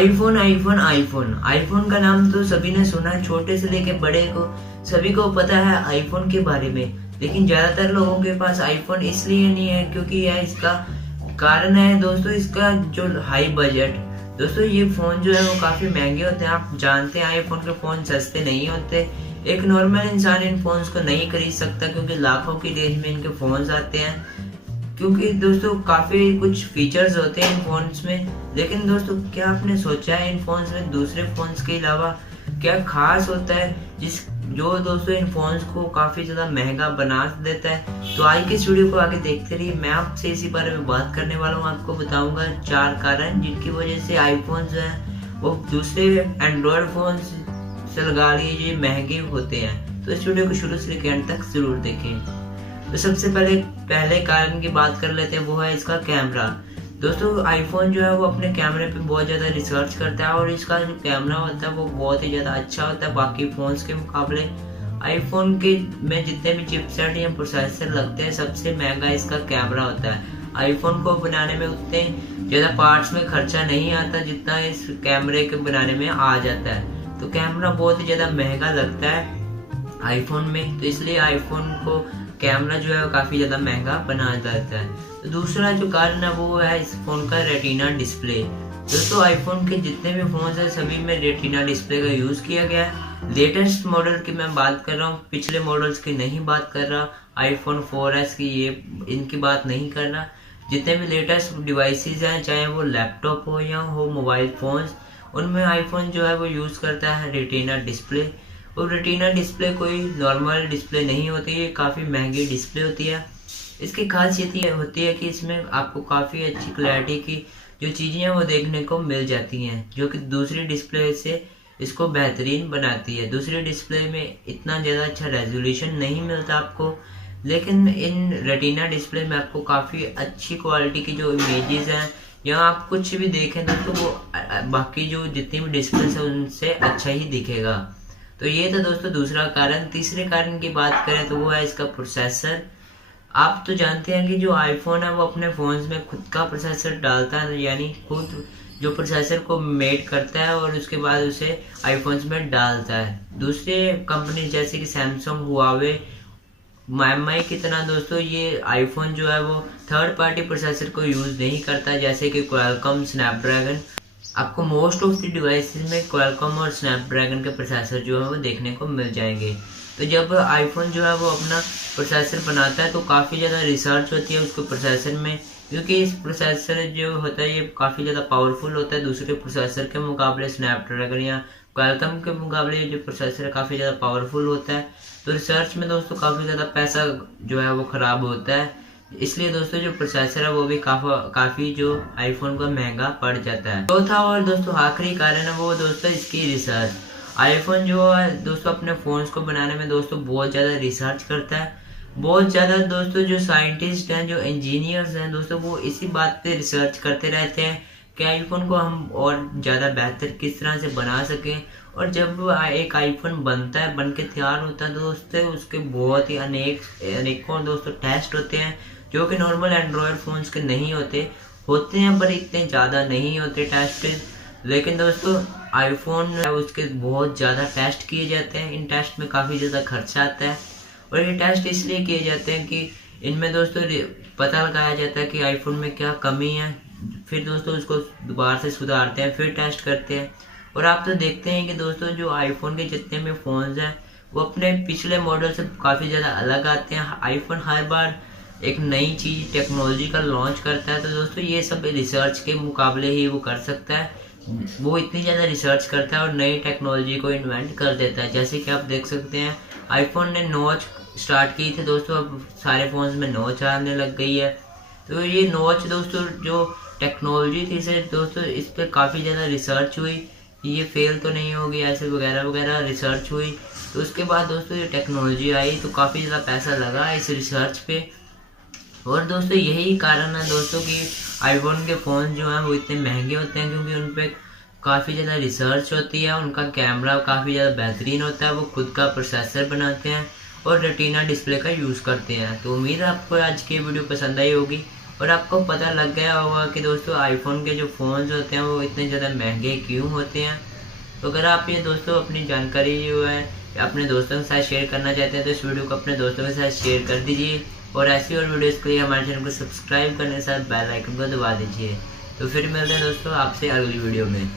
IPhone iPhone iPhone iPhone का नाम तो सभी ने सुना है, छोटे से लेके बड़े को सभी को पता है आईफोन के बारे में। लेकिन ज्यादातर लोगों के पास आईफोन इसलिए नहीं है क्योंकि यह इसका कारण है दोस्तों इसका जो हाई बजट। दोस्तों ये फोन जो है वो काफी महंगे होते हैं। आप जानते हैं आईफोन के फोन सस्ते नहीं होते। एक नॉर्मल इंसान इन फोन्स को नहीं खरीद सकता क्योंकि लाखों की रेंज में इनके फोन्स आते हैं। क्योंकि दोस्तों काफी कुछ फीचर्स होते हैं इन फोन्स में। लेकिन दोस्तों क्या आपने सोचा है इन फोन्स में दूसरे फोन्स के अलावा क्या खास होता है जो दोस्तों इन फोन्स को काफी ज्यादा महंगा बना देता है। तो आज की इस वीडियो को आगे देखते रहिए। मैं आपसे इसी बारे में बात करने वाला हूँ। आपको बताऊंगा 4 कारण जिनकी वजह से आईफोन जो है वो दूसरे एंड्रॉयड फोन से लगा लिए महंगे होते हैं। तो इस वीडियो को शुरू से लेकर अंत तक जरूर देखें। तो सबसे पहले कारण की बात कर लेते हैं, वो है इसका कैमरा। दोस्तों आईफोन जो है वो अपने कैमरे पे बहुत ज़्यादा रिसर्च करता है और इसका जो कैमरा होता है वो बहुत ही ज़्यादा अच्छा होता है बाकी फ़ोन्स के मुकाबले। आईफोन के में जितने भी चिपसेट या प्रोसेसर लगते हैं सबसे महंगा इसका कैमरा होता है। आईफोन को बनाने में उतने ज़्यादा पार्ट्स में खर्चा नहीं आता जितना इस कैमरे के बनाने में आ जाता है। तो कैमरा बहुत ही ज़्यादा महंगा लगता है आईफोन में, तो इसलिए आईफोन को कैमरा जो है वो काफ़ी ज़्यादा महंगा बनाया जाता है। तो दूसरा जो कारण है वो है इस फोन का रेटिना डिस्प्ले। दोस्तों आईफोन के जितने भी फोन हैं सभी में रेटिना डिस्प्ले का यूज़ किया गया है। लेटेस्ट मॉडल की मैं बात कर रहा हूँ, पिछले मॉडल्स की नहीं बात कर रहा। आईफोन 4S की ये इनकी बात नहीं कर रहा। जितने भी लेटेस्ट डिवाइसेस हैं चाहे वो लैपटॉप हो या हो मोबाइल फोन्स, उनमें आईफोन जो है वो यूज़ करता है रेटिना डिस्प्ले। और रेटिना डिस्प्ले कोई नॉर्मल डिस्प्ले नहीं होती है, काफ़ी महंगी डिस्प्ले होती है। इसकी खासियत ये होती है कि इसमें आपको काफ़ी अच्छी क्लैरिटी की जो चीज़ें हैं वो देखने को मिल जाती हैं, जो कि दूसरी डिस्प्ले से इसको बेहतरीन बनाती है। दूसरी डिस्प्ले में इतना ज़्यादा अच्छा रेजोल्यूशन नहीं मिलता आपको, लेकिन इन रेटिना डिस्प्ले में आपको काफ़ी अच्छी क्वालिटी की जो इमेजेस हैं या आप कुछ भी देखें तो वो बाकी जो जितनी भी डिस्प्ले है उनसे अच्छा ही दिखेगा। तो ये था दोस्तों दूसरा कारण। तीसरे कारण की बात करें तो वो है इसका प्रोसेसर। आप तो जानते हैं कि जो आईफोन है वो अपने फोन्स में खुद का प्रोसेसर डालता है, यानी खुद जो प्रोसेसर को मेड करता है और उसके बाद उसे आईफोन्स में डालता है। दूसरे कंपनी जैसे कि सैमसंग, हुआवे, MI की तरह दोस्तों ये आईफोन जो है वो थर्ड पार्टी प्रोसेसर को यूज़ नहीं करता, जैसे कि क्वालकॉम, स्नैपड्रैगन। आपको मोस्ट ऑफ द डिवाइसेस में क्वालकॉम और स्नैपड्रैगन के प्रोसेसर जो है वो देखने को मिल जाएंगे। तो जब आईफोन जो है वो अपना प्रोसेसर बनाता है तो काफ़ी ज़्यादा रिसर्च होती है उसके प्रोसेसर में, क्योंकि इस प्रोसेसर जो होता है ये काफ़ी ज़्यादा पावरफुल होता है दूसरे प्रोसेसर के मुकाबले। स्नैपड्रैगन या क्वालकॉम के मुकाबले जो प्रोसेसर है काफ़ी ज़्यादा पावरफुल होता है। तो रिसर्च में दोस्तों काफ़ी ज़्यादा पैसा जो है वो ख़राब होता है, इसलिए दोस्तों जो प्रोसेसर है वो भी काफ़ी जो आईफोन का महंगा पड़ जाता है। चौथा और दोस्तों आखिरी कारण है वो दोस्तों इसकी रिसर्च। आईफोन जो है दोस्तों अपने फ़ोन्स को बनाने में दोस्तों बहुत ज़्यादा रिसर्च करता है। बहुत ज़्यादा दोस्तों जो साइंटिस्ट हैं, जो इंजीनियर्स हैं दोस्तों, वो इसी बात पे रिसर्च करते रहते हैं कि आईफोन को हम और ज़्यादा बेहतर किस तरह से बना सकें। और जब एक आईफोन बनता है, बन के तैयार होता है दोस्तों, उसके बहुत ही अनेकों दोस्तों टेस्ट होते हैं जो कि नॉर्मल एंड्रॉयड फ़ोन्स के नहीं होते हैं, पर इतने ज़्यादा नहीं होते टेस्ट। लेकिन दोस्तों आईफोन उसके बहुत ज़्यादा टेस्ट किए जाते हैं। इन टेस्ट में काफ़ी ज़्यादा खर्चा आता है और ये टेस्ट इसलिए किए जाते हैं कि इनमें दोस्तों पता लगाया जाता है कि आईफोन में क्या कमी है, फिर दोस्तों उसको दोबारा से सुधारते हैं, फिर टेस्ट करते हैं। और आप तो देखते हैं कि दोस्तों जो आईफोन के जितने भी फ़ोन्स हैं वो अपने पिछले मॉडल से काफ़ी ज़्यादा अलग आते हैं। आईफोन हर बार एक नई चीज़ टेक्नोलॉजी का लॉन्च करता है, तो दोस्तों ये सब रिसर्च के मुकाबले ही वो कर सकता है। वो इतनी ज़्यादा रिसर्च करता है और नई टेक्नोलॉजी को इन्वेंट कर देता है। जैसे कि आप देख सकते हैं आईफोन ने नॉच स्टार्ट की थी दोस्तों, अब सारे फ़ोन्स में नॉच आने लग गई है। तो ये नॉच दोस्तों जो टेक्नोलॉजी थी इसे दोस्तों इस पर काफ़ी ज़्यादा रिसर्च हुई, ये फेल तो नहीं होगी, ऐसे वगैरह वगैरह रिसर्च हुई। तो उसके बाद दोस्तों ये टेक्नोलॉजी आई तो काफ़ी ज़्यादा पैसा लगा इस रिसर्च पे। और दोस्तों यही कारण है दोस्तों कि आईफोन के फ़ोन जो हैं वो इतने महंगे होते हैं, क्योंकि उन पर काफ़ी ज़्यादा रिसर्च होती है। उनका कैमरा काफ़ी ज़्यादा बेहतरीन होता है, वो खुद का प्रोसेसर बनाते हैं और रेटिना डिस्प्ले का यूज़ करते हैं। तो उम्मीद है आपको आज की वीडियो पसंद आई होगी। और आपको पता लग गया होगा कि दोस्तों आईफोन के जो फ़ोन्स होते हैं वो इतने ज़्यादा महंगे क्यों होते हैं। तो अगर आप ये दोस्तों अपनी जानकारी जो है अपने दोस्तों के साथ शेयर करना चाहते हैं तो इस वीडियो को अपने दोस्तों के साथ शेयर कर दीजिए, और ऐसी और वीडियोस के लिए हमारे चैनल को सब्सक्राइब करने के साथ बेल आइकन को दबा दीजिए। तो फिर मिलते हैं दोस्तों आपसे अगली वीडियो में।